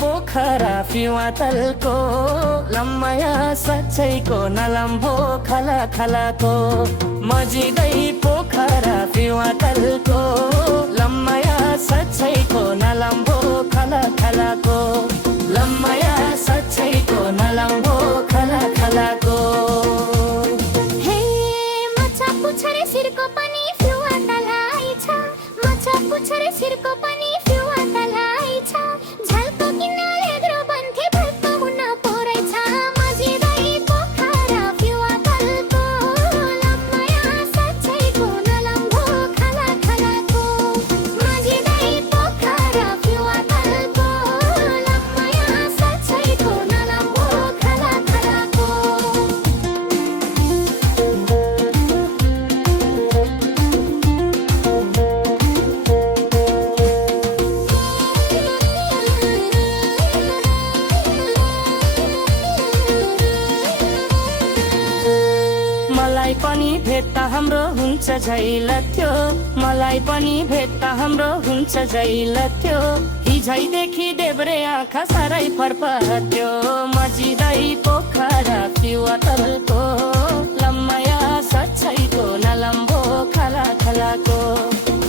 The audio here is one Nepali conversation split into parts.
पोखरा फिवातलको लम्माया सच्चैको नलम्बो खला खलाको मजिदै पोखरा फिवातलको लम्माया सच्चैको नलम्बो खला खलाको लम्माया सच्चैको नलम्बो खला खलाको हे मचा पुछरे सिरको पनि फिवातलाई छ मचा पुछरे सिरको पनि फिवातलाई छ झल्को किनाले ग्रो बन्थे भल्को हुन पोरै छ मजिदै पोखरा फिवातलको लम्माया सच्चैको नलम्बो खला खलाको मजिदै पोखरा फिवातलको लम्माया सच्चैको नलम्बो खला खलाको मलाई पनि भेट्दा हाम्रो हुन्छ झैलथ्यो मलाई पनि भेट्दा हाम्रो हुन्छ झैलथ्यो हिजैदेखि देब्रे आँखा साह्रै फर्फथ्यो मजिदै पोखरा फिवातलको लम्माया सच्चैको नलम्बो खला खलाको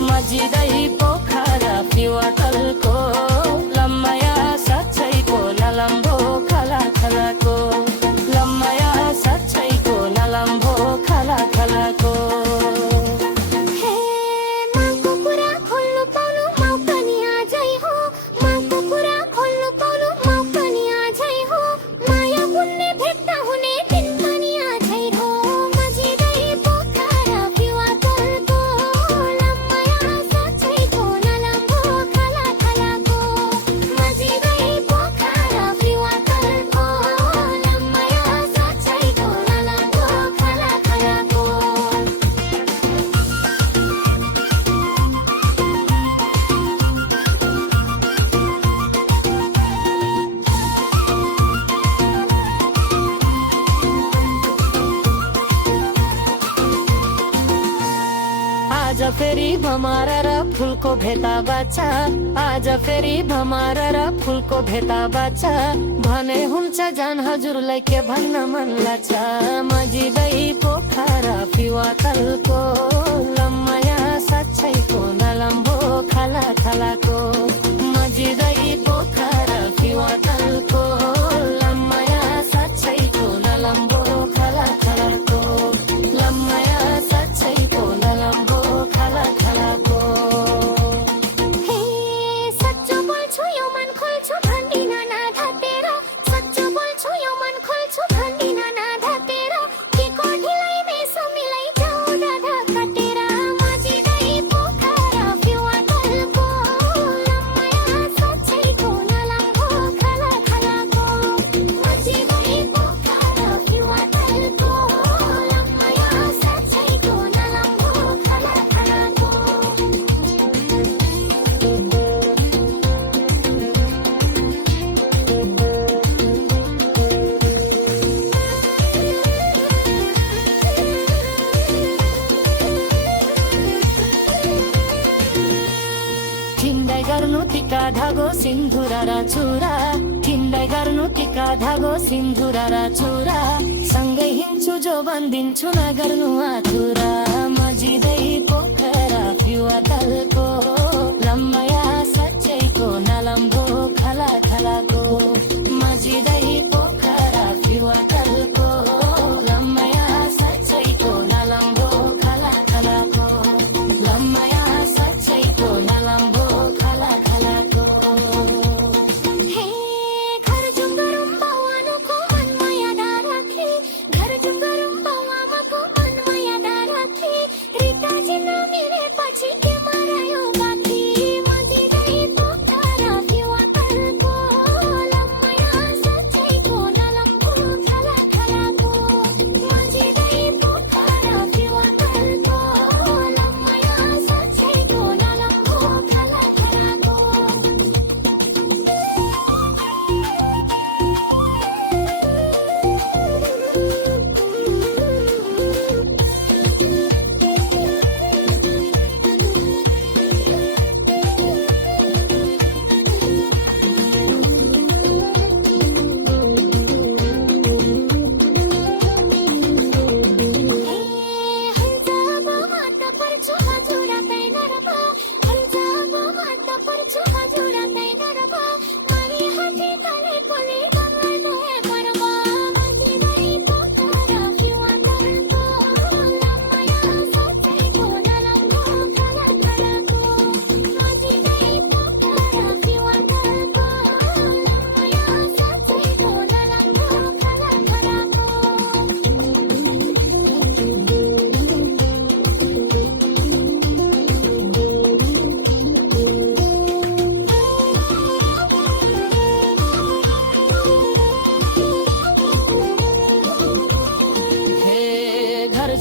मजिदै पोखरा फिवातलको लम्माया सच्चैको नलम्बो खला खलाको लम्माया सच्चैको नलम्बो खला खलाको हे माको कुरा खोल्नु पाउनु मौका नि आजै हो माको कुरा खोल्नु पाउनु मौका नि आजै हो माया बुन्ने भेट्दा हुने दिन पनि आजै हो मजिदै पोखरा फिवातलको लम्माया सच्चैको नलम्बो खला खलाको मजिदै पोखरा फिवातलको लम्माया सच्चैको नलम्बो खला खलाको आज फेरि भमरा र फुलको भेटा बच्चा आज फेरि भमरा र फुलको भेटा बच्चा भने हुन्छ जान हजुरलाई के भन्न मन लाग्छ मजिदै पोखरा फिवातलको लम्माया सच्चैको नलम्बो खला खलाको मजिदै पोखरा फिवातलको लम्माया सच्चैको नलम्बो खला खलाको लम्माया सच्चैको नलम्बो खला खलाको हे सच्चो बोल्छु यो मन खोल्छु भन्दिन नाढातेर सच्चो बोल्छु यो मन खोल्छु भन्दिन नाढातेर के कोठीलाई मेसो मिलाई जाऊ दादा काटेर मजिदै पोखरा फिवातलको लम्माया सच्चैको नलम्बो खला खलाको मजिदै पोखरा फिवातलको लम्माया सच्चैको नलम्बो खला खलाको ठिन्डाइ गर्नु टिका धागो सिन्दुरा र चुरा ठिन्डाइ गर्नु टिका धागो सिन्दुरा र चुरा सँगै हिँड्छु जो बन्दिन्छु नगर्नु आतुरा मजिदै पोखरा फिवातलको लम्माया सच्चैको नलम्बो खला खलाको मजिदै पोखरा फिवातलको लम्माया सच्चैको नलम्बो खला खलाको लम्माया सच्चैको नलम्बो खला खलाको हे घर जुङ्गरुम बाउआनुको मनमा याद राखे घर जुङ्गरुम बाउआमाको मनमा याद राखे रिता चिन्न मिलेपछि के मरायो बाँकी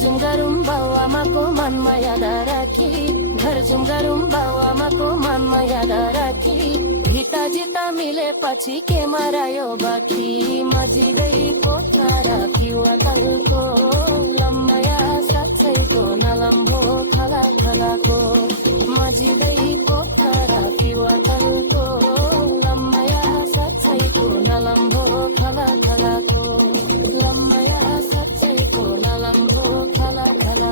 जाउँ गरौँ बाउ आमाको मनमा याद राखी घर जाउँ गरौँ बाउ आमाको मनमा याद राखी भिता जिता मिलेपछि के मरायो बाँकी मजिँदै पोखरा फिवा तलको लम्बया साँच्चैको नलम्बो खला खलाको मजिँदै पोखरा फिवा तलको लम्बया साँच्चैको नलम्बो खला खलाको लम्बया साँच्चैको नलम्बो खला खला